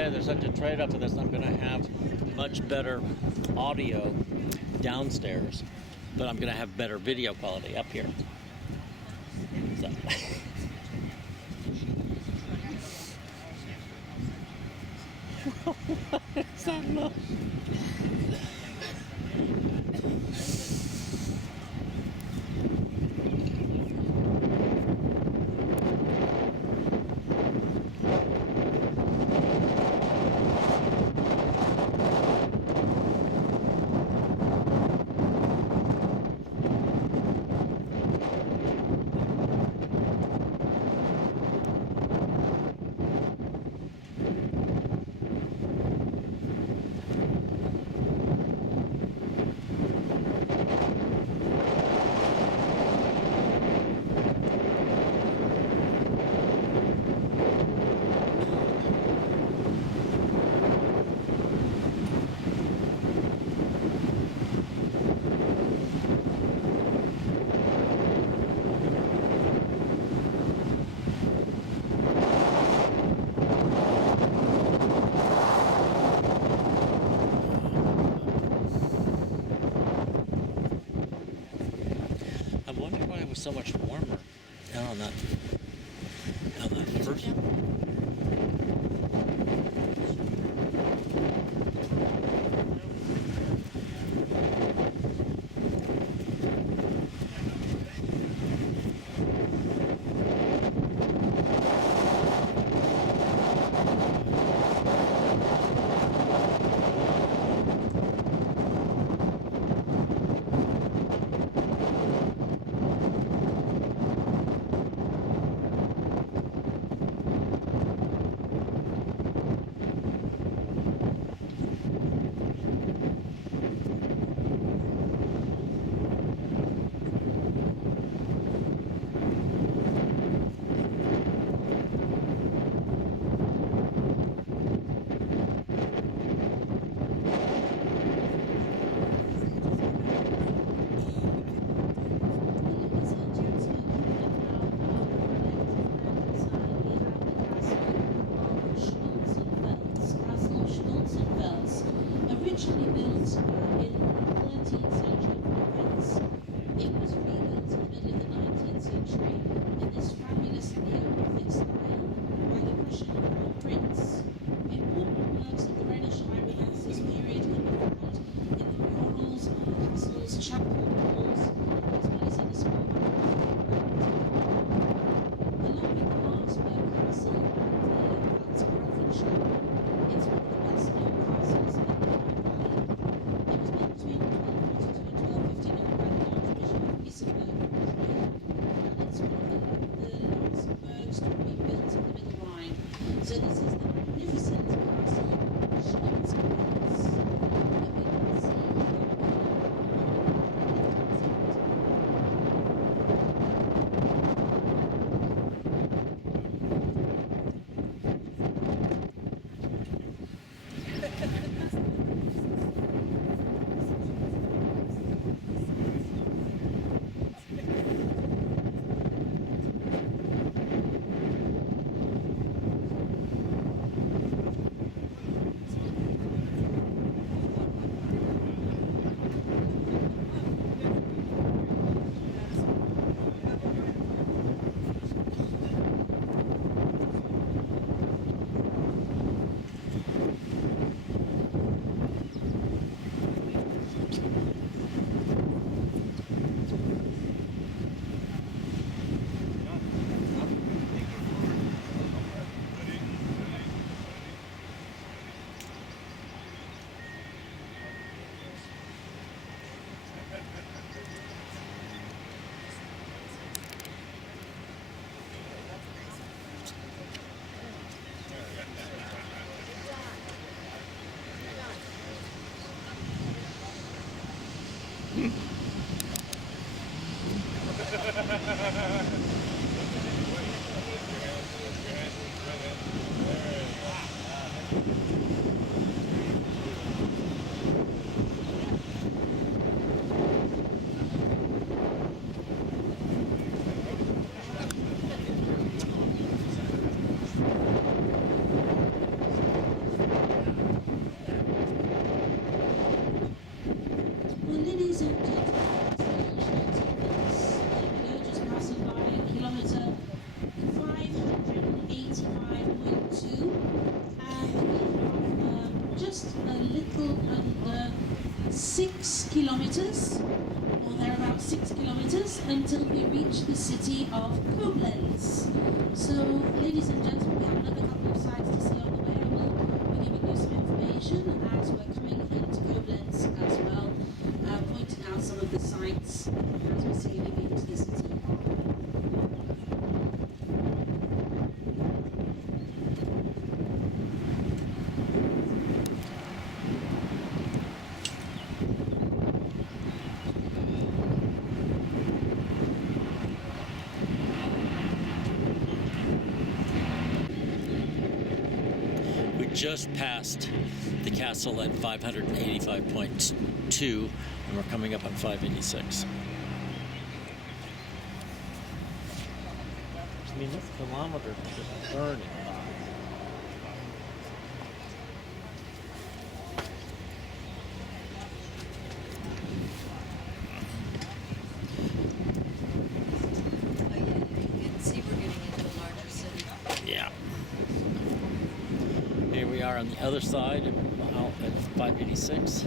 there. There's such a trade-off to this. I'm going to have much better audio downstairs, but I'm going to have better video quality up here. So. What is that look? So much warmer down on that first. until we reach the city of Koblenz. So, ladies and gentlemen, we have another couple of sites to see on the way. I will be giving you some information as we're coming into Koblenz as well, pointing out some of the sites as we're sailing into the city. Just passed the castle at 585.2 and we're coming up on 586. I mean, this kilometer is just burning by. Oh yeah, you can see we're getting into a larger city. Yeah. Here we are on the other side out at 586.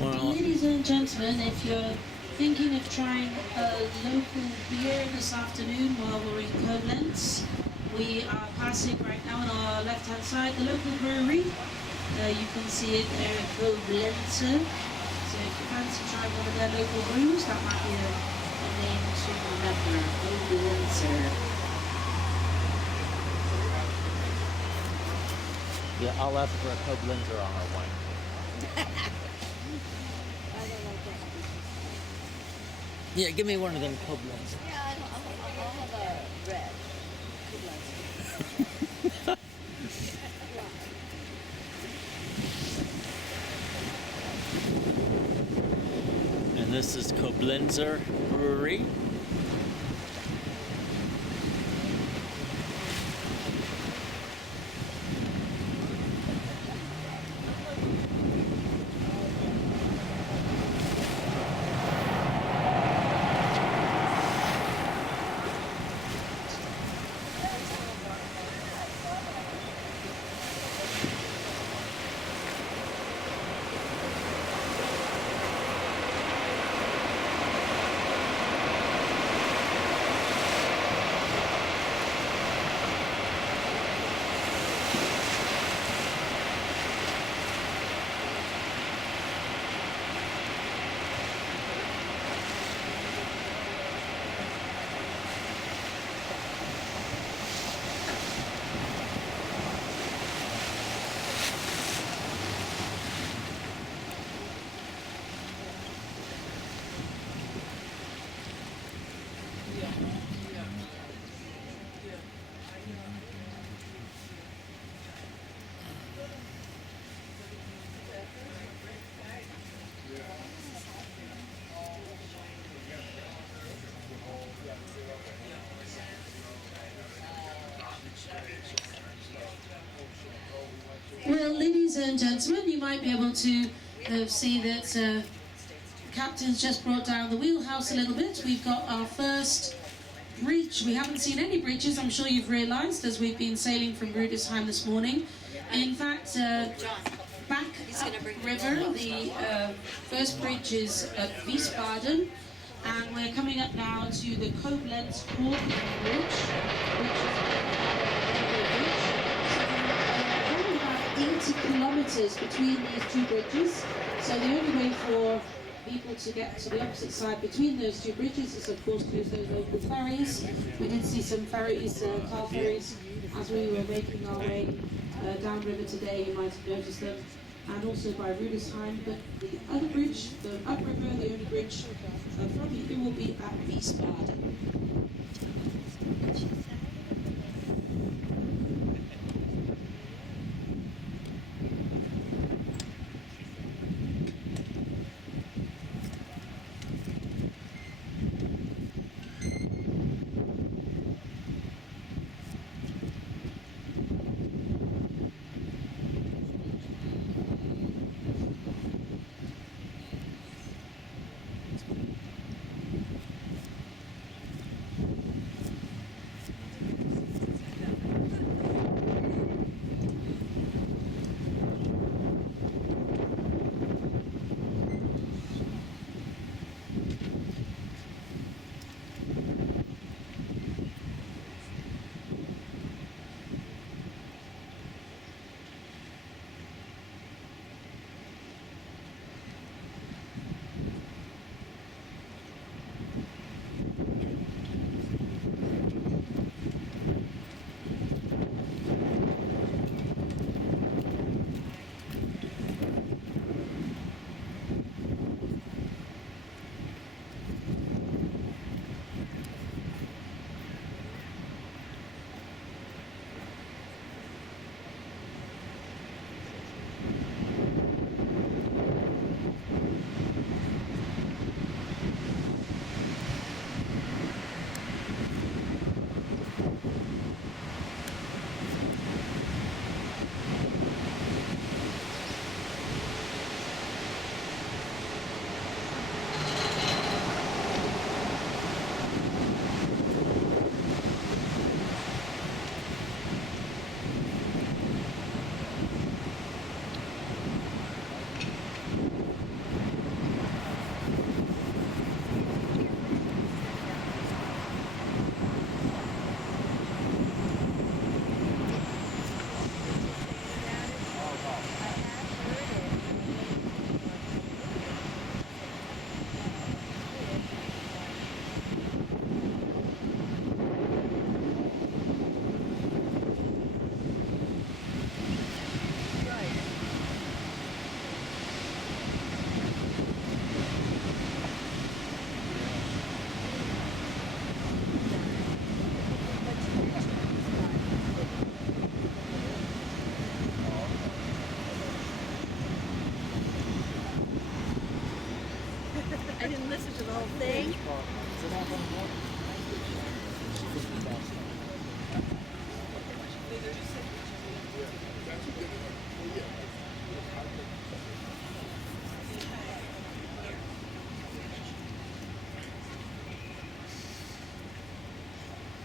Ladies and gentlemen, if you're thinking of trying a local beer this afternoon while we're in Koblenz, we are passing right now on our left-hand side the local brewery. You can see it there in Koblenz. So if you fancy trying one of their local brews, that might be a name to remember. Koblenz. Yeah, I'll ask for a Koblenzer on our wine. Yeah, give me one of them Koblenz. Yeah, I'll have a red. And this is Koblenzer Brewery. Well, ladies and gentlemen, you might be able to see that the captain's just brought down the wheelhouse a little bit. We've got our first bridge. We haven't seen any bridges, I'm sure you've realised, as we've been sailing from Rudesheim this morning. In fact, back up river, the first bridge is at Wiesbaden, And we're coming up now to the Koblenz Bridge, which is only about 80 kilometers between these two bridges. So the only way for people to get to the opposite side between those two bridges is of course to use those local ferries. We did see some ferries, car ferries, as we were making our way downriver today. You might have noticed them, and also by Rudesheim. But the other bridge, the upriver, the only bridge from here will be at Wiesbaden. I didn't listen to the whole thing.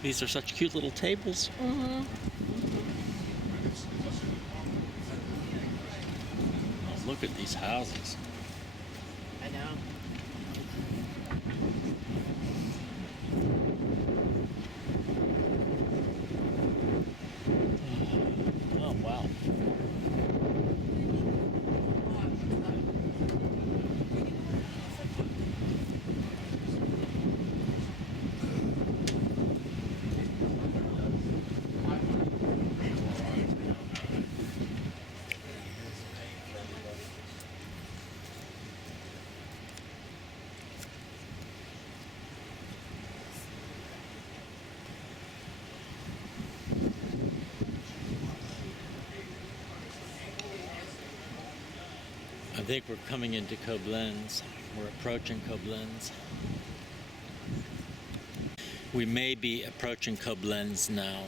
These are such cute little tables. Mm-hmm. Oh, look at these houses. I know. Oh, wow. I think we're coming into Koblenz. We're approaching Koblenz. We may be approaching Koblenz now.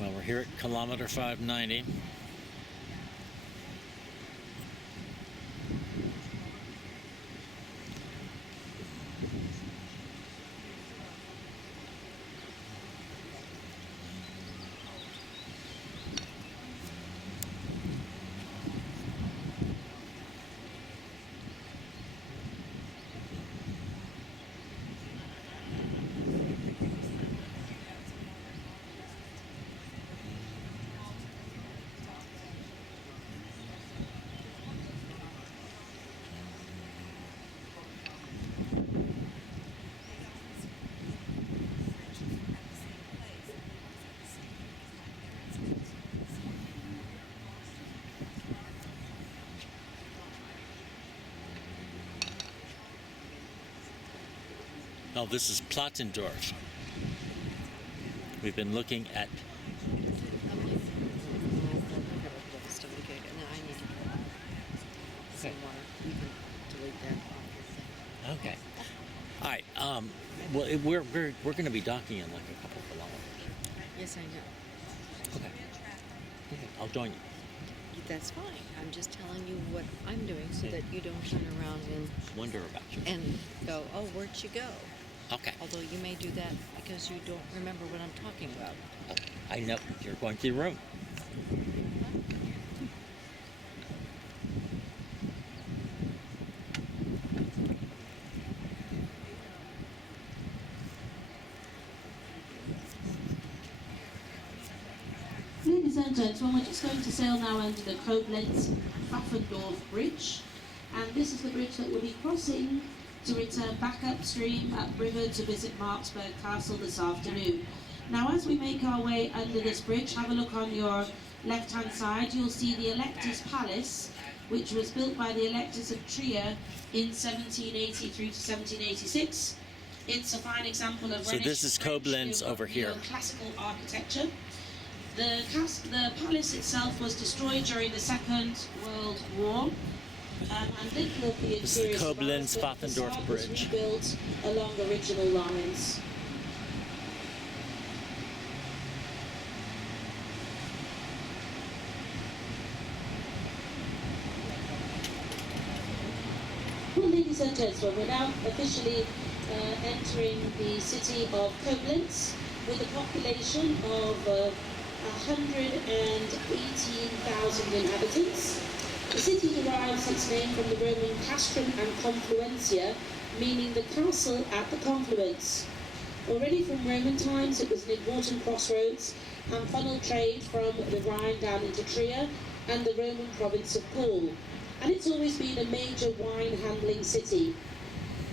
Well, we're here at kilometer 590. Oh, this is Plattendorf. We've been looking at. Stuff to go, and then I need to some water. You can delete that off your thing. Okay. All right. Well, we're going to be docking in like a couple of hours. Yes, I know. Okay. I'll join you. That's fine. I'm just telling you what I'm doing so that you don't turn around Wonder about you. and go, oh, where'd you go? Okay. Although you may do that because you don't remember what I'm talking about. I know you're going to your room. Ladies and gentlemen, we're just going to sail now under the Koblenz Pfaffendorf Bridge, and this is the bridge that we'll be crossing to return back upstream upriver to visit Marksburg Castle this afternoon. Now, as we make our way under this bridge, have a look on your left-hand side. You'll see the Electors Palace, which was built by the Electors of Trier in 1780 through to 1786. It's a fine example of So this is Koblenz over here. Classical architecture. The palace itself was destroyed during the Second World War, and little of the This is the interior Koblenz survived, but the Pfaffendorf facade was Bridge. rebuilt along original lines. Well, ladies and gentlemen, we're now officially entering the city of Koblenz with a population of 118,000 inhabitants. The city derives its name from the Roman castrum and confluentia, meaning the castle at the confluence. Already from Roman times, it was an important crossroads and funneled trade from the Rhine down into Trier and the Roman province of Gaul. And it's always been a major wine handling city.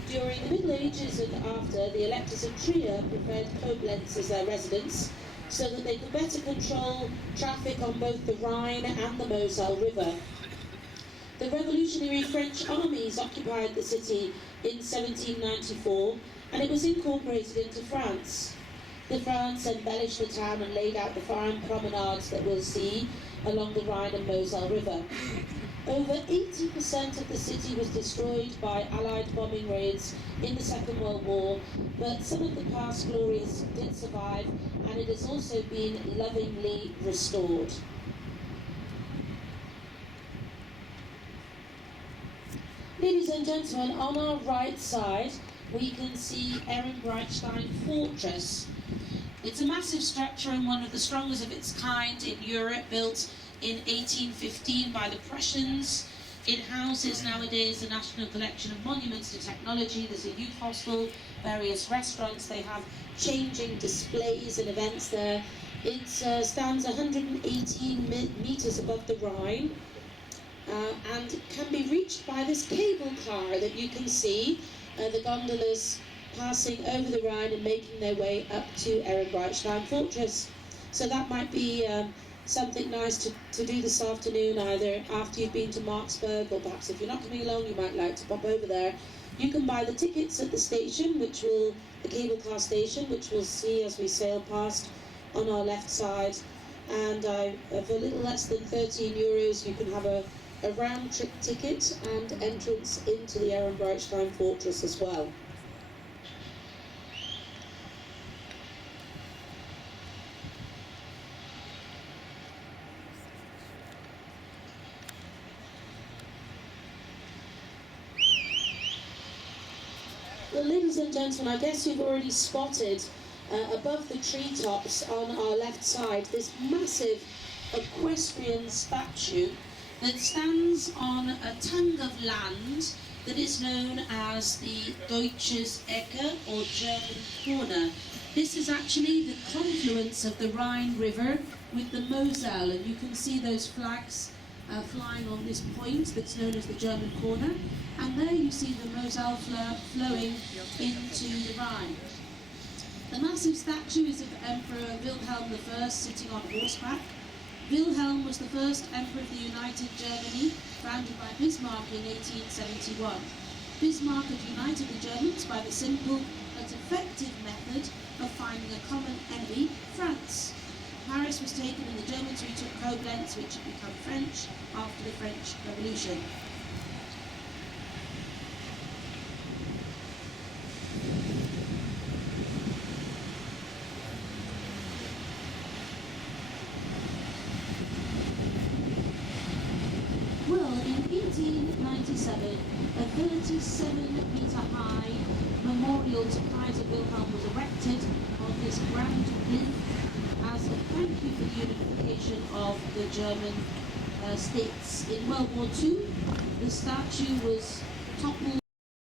During the Middle Ages and after, the Electors of Trier preferred Koblenz as their residence so that they could better control traffic on both the Rhine and the Moselle River. The revolutionary French armies occupied the city in 1794, and it was incorporated into France. The France embellished the town and laid out the fine promenades that we'll see along the Rhine and Moselle River. Over 80% of the city was destroyed by Allied bombing raids in the Second World War, but some of the past glories did survive, and it has also been lovingly restored. Ladies and gentlemen, on our right side, we can see Ehrenbreitstein Fortress. It's a massive structure and one of the strongest of its kind in Europe, built in 1815 by the Prussians. It houses nowadays a national collection of monuments to technology. There's a youth hostel, various restaurants. They have changing displays and events there. It stands 118 meters above the Rhine. And can be reached by this cable car that you can see, the gondolas passing over the Rhine and making their way up to Ehrenbreitstein Fortress. So that might be something nice to do this afternoon, either after you've been to Marksburg, or perhaps if you're not coming along, you might like to pop over there. You can buy the tickets at the station, the cable car station, which we'll see as we sail past on our left side. And for a little less than 13 euros, you can have a round-trip ticket and entrance into the Ehrenbreitstein Fortress as well. Well, ladies and gentlemen, I guess you've already spotted above the treetops on our left side this massive equestrian statue that stands on a tongue of land that is known as the Deutsches Ecke, or German corner. This is actually the confluence of the Rhine River with the Moselle, and you can see those flags flying on this point that's known as the German corner, and there you see the Moselle flowing into the Rhine. The massive statue is of Emperor Wilhelm I sitting on horseback. Wilhelm was the first emperor of the United Germany, founded by Bismarck in 1871. Bismarck had united the Germans by the simple but effective method of finding a common enemy, France. Paris was taken and the Germans retook Koblenz, which had become French after the French Revolution. Well, in 1897, a 37-metre-high memorial to Kaiser Wilhelm was erected on this grand plinth as a thank you for the unification of the German states. In World War II, the statue was toppled